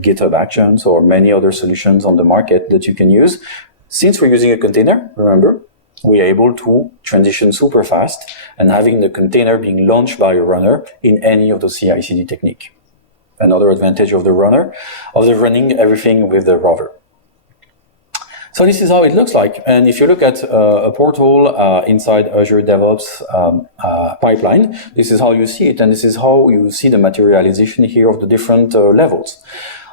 GitHub Actions, or many other solutions on the market that you can use. Since we're using a container, remember, we are able to transition super fast and having the container being launched by a runner in any of the CI/CD technique. Another advantage of the runner, of the running everything with the rover. So this is how it looks like. And if you look at a portal inside Azure DevOps pipeline, this is how you see it. And this is how you see the materialization here of the different levels.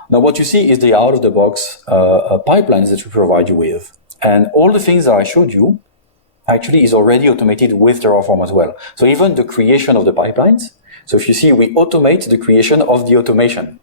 Now, what you see is the out-of-the-box pipelines that we provide you with. And all the things that I showed you actually is already automated with Terraform as well. So even the creation of the pipelines. So if you see, we automate the creation of the automation.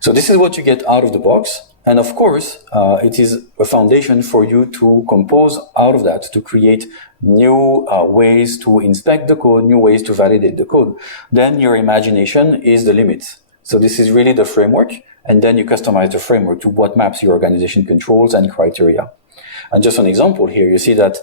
So this is what you get out of the box. And of course, it is a foundation for you to compose out of that, to create new ways to inspect the code, new ways to validate the code. Then your imagination is the limit. So this is really the framework. And then you customize the framework to what maps your organization controls and criteria. And just an example here, you see that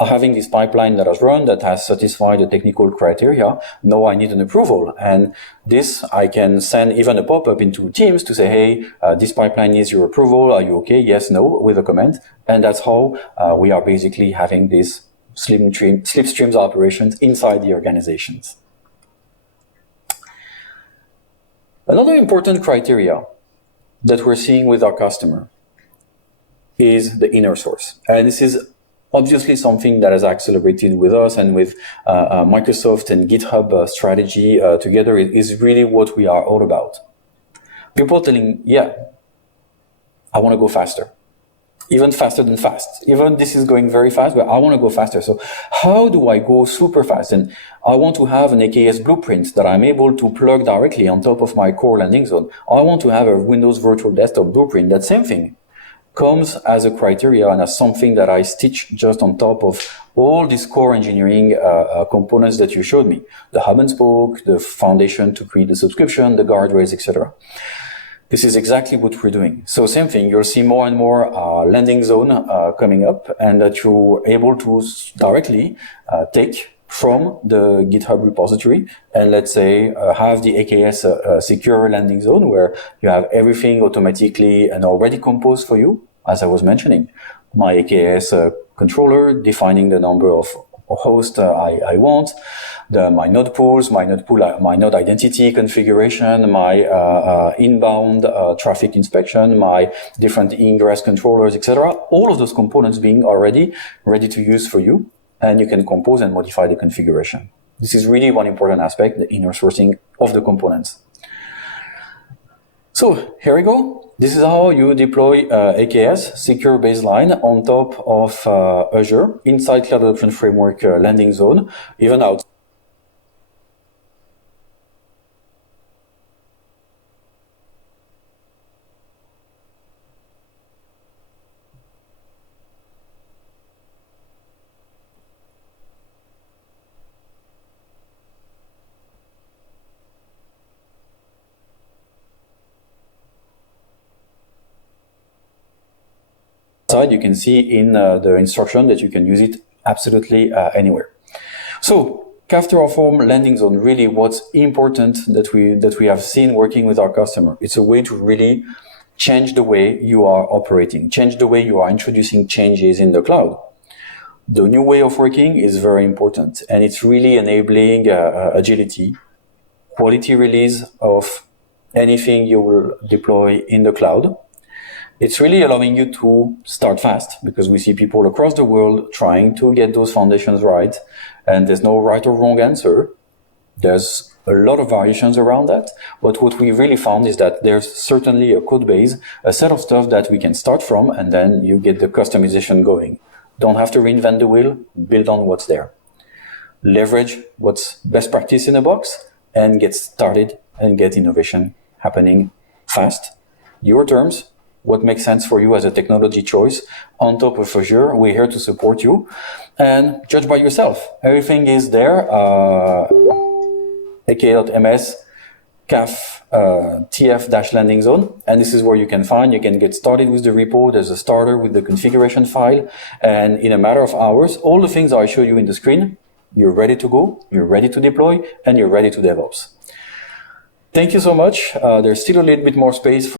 having this pipeline that has run, that has satisfied the technical criteria, now I need an approval. And this, I can send even a pop-up into Teams to say, hey, this pipeline needs your approval. Are you okay? Yes, no, with a comment. And that's how we are basically having these slipstreams operations inside the organizations. Another important criteria that we're seeing with our customer is the inner source. And this is obviously something that has accelerated with us and with Microsoft and GitHub strategy together is really what we are all about. People telling, yeah, I want to go faster. Even faster than fast. Even this is going very fast, but I want to go faster. So how do I go super fast? And I want to have an AKS blueprint that I'm able to plug directly on top of my core landing zone. I want to have a Windows Virtual Desktop blueprint. That same thing comes as a criteria and as something that I stitch just on top of all these core engineering components that you showed me. The hub and spoke, the foundation to create the subscription, the guardrails, etc. This is exactly what we're doing. So same thing, you'll see more and more landing zone coming up, and that you're able to directly take from the GitHub repository and let's say have the AKS secure landing zone where you have everything automatically and already composed for you, as I was mentioning. My AKS controller defining the number of hosts I want, my node pools, my node identity configuration, my inbound traffic inspection, my different ingress controllers, etc. All of those components being already ready to use for you, and you can compose and modify the configuration. This is really one important aspect, the inner sourcing of the components. So here we go. This is how you deploy AKS, secure baseline, on top of Azure, inside Cloud Adoption Framework landing zone, even out. You can see in the instruction that you can use it absolutely anywhere. So Kaf Terraform landing zone, really what's important that we have seen working with our customer. It's a way to really change the way you are operating, change the way you are introducing changes in the cloud. The new way of working is very important, and it's really enabling agility, quality release of anything you will deploy in the cloud. It's really allowing you to start fast, because we see people across the world trying to get those foundations right, and there's no right or wrong answer. There's a lot of variations around that, but what we really found is that there's certainly a code base, a set of stuff that we can start from, and then you get the customization going. Don't have to reinvent the wheel, build on what's there. Leverage what's best practice in a box, and get started and get innovation happening fast. Your terms, what makes sense for you as a technology choice. On top of Azure, we're here to support you. And judge by yourself. Everything is there. aka.ms CAF TF-landing zone. And this is where you can get started with the repo. There's a starter with the configuration file. And in a matter of hours, all the things I show you in the screen, you're ready to go, you're ready to deploy, and you're ready to DevOps. Thank you so much. There's still a little bit more space